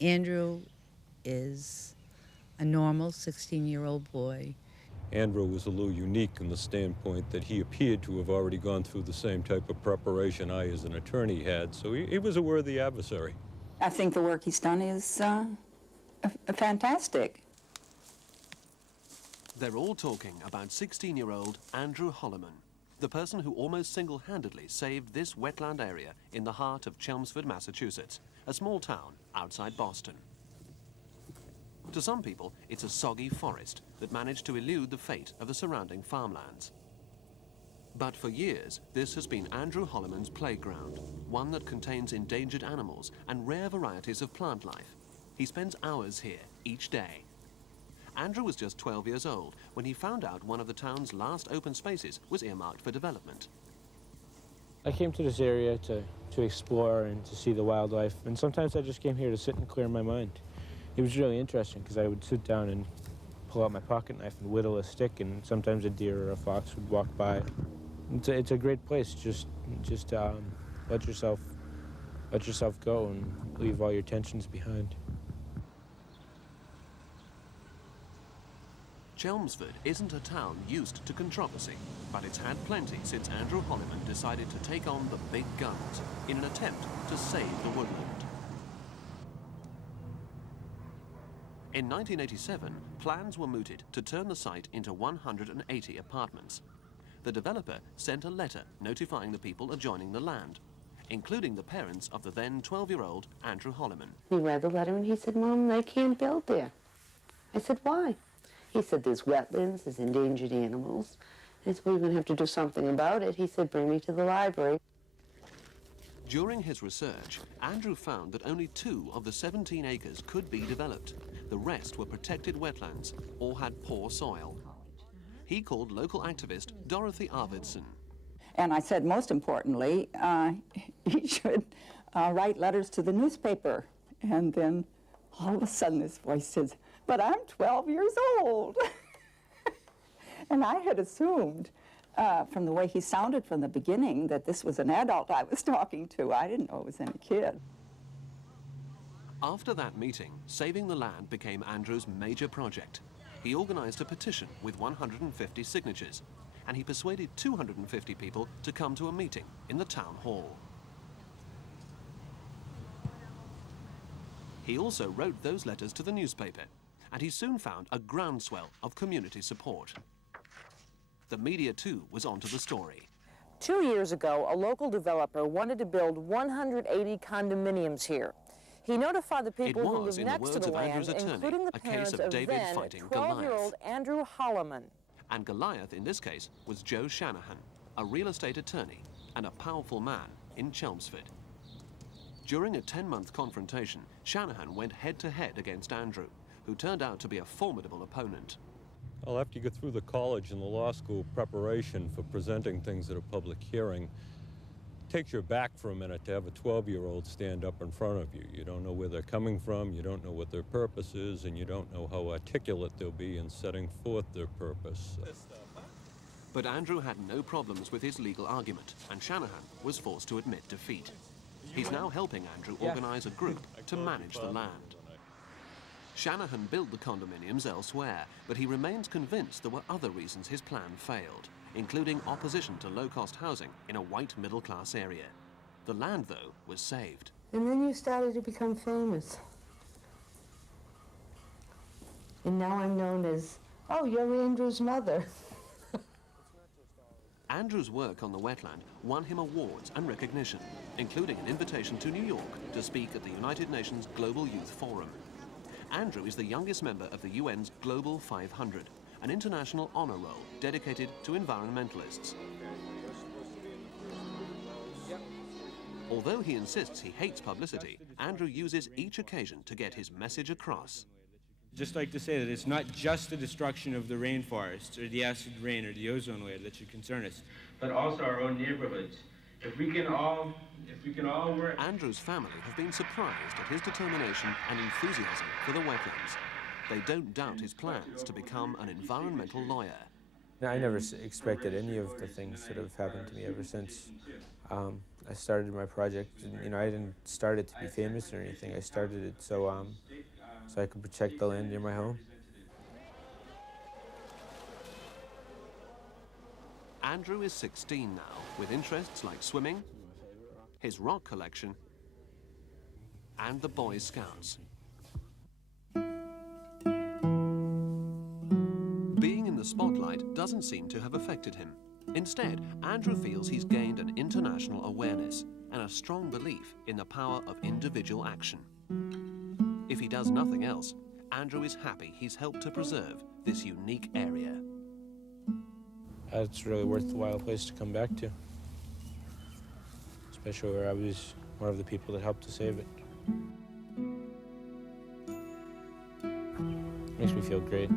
Andrew is a normal 16-year-old boy. Andrew was a little unique in the standpoint that he appeared to have already gone through the same type of preparation I, as an attorney, had, so he was a worthy adversary. I think the work he's done is fantastic. They're all talking about 16-year-old Andrew Holleman, the person who almost single-handedly saved this wetland area in the heart of Chelmsford, Massachusetts, a small town outside Boston. To some people, it's a soggy forest that managed to elude the fate of the surrounding farmlands. But for years, this has been Andrew Holleman's playground, one that contains endangered animals and rare varieties of plant life. He spends hours here each day. Andrew was just 12 years old when he found out one of the town's last open spaces was earmarked for development. I came to this area to explore and to see the wildlife, and sometimes I just came here to sit and clear my mind. It was really interesting because I would sit down and pull out my pocket knife and whittle a stick, and sometimes a deer or a fox would walk by. It's a great place. Just let yourself go and leave all your tensions behind. Chelmsford isn't a town used to controversy, but it's had plenty since Andrew Holleman decided to take on the big guns in an attempt to save the woodland. In 1987, plans were mooted to turn the site into 180 apartments. The developer sent a letter notifying the people adjoining the land, including the parents of the then 12-year-old Andrew Holleman. He read the letter and he said, "Mom, they can't build there." I said, "Why?" He said, "There's wetlands, there's endangered animals." I said, "Well, you're going to have to do something about it." He said, "Bring me to the library." During his research, Andrew found that only 2 of the 17 acres could be developed. The rest were protected wetlands or had poor soil. He called local activist Dorothy Arvidson. And I said, most importantly, he should write letters to the newspaper. And then all of a sudden this voice says, "But I'm 12 years old." And I had assumed from the way he sounded from the beginning that this was an adult I was talking to. I didn't know it was any kid. After that meeting, saving the land became Andrew's major project. He organized a petition with 150 signatures, and he persuaded 250 people to come to a meeting in the town hall. He also wrote those letters to the newspaper, and he soon found a groundswell of community support. The media, too, was onto the story. 2 years ago, a local developer wanted to build 180 condominiums here. He notified the people who lived next to the land, including the parents of then 12-year-old Andrew Holleman. And Goliath, in this case, was Joe Shanahan, a real estate attorney and a powerful man in Chelmsford. During a 10-month confrontation, Shanahan went head-to-head against Andrew, who turned out to be a formidable opponent. Well, after you get through the college and the law school preparation for presenting things at a public hearing, it takes you back for a minute to have a 12-year-old stand up in front of you. You don't know where they're coming from, you don't know what their purpose is, and you don't know how articulate they'll be in setting forth their purpose. But Andrew had no problems with his legal argument, and Shanahan was forced to admit defeat. He's now helping Andrew organize a group to manage the land. Shanahan built the condominiums elsewhere, but he remains convinced there were other reasons his plan failed, including opposition to low-cost housing in a white middle-class area. The land, though, was saved. And then you started to become famous. And now I'm known as, "Oh, you're Andrew's mother." Andrew's work on the wetland won him awards and recognition, including an invitation to New York to speak at the United Nations Global Youth Forum. Andrew is the youngest member of the UN's Global 500, an international honor roll dedicated to environmentalists. Although he insists he hates publicity, Andrew uses each occasion to get his message across. Just like to say that it's not just the destruction of the rainforests or the acid rain or the ozone layer that should concern us, but also our own neighborhoods. If we can all work. Andrew's family have been surprised at his determination and enthusiasm for the wetlands. They don't doubt his plans to become an environmental lawyer. I never expected any of the things that have happened to me ever since. I started my project, and, you know, I didn't start it to be famous or anything. I started it so I could protect the land near my home. Andrew is 16 now, with interests like swimming, his rock collection, and the Boy Scouts. Being in the spotlight doesn't seem to have affected him. Instead, Andrew feels he's gained an international awareness and a strong belief in the power of individual action. If he does nothing else, Andrew is happy he's helped to preserve this unique area. It's a really worthwhile place to come back to, especially where I was one of the people that helped to save it. Makes me feel great.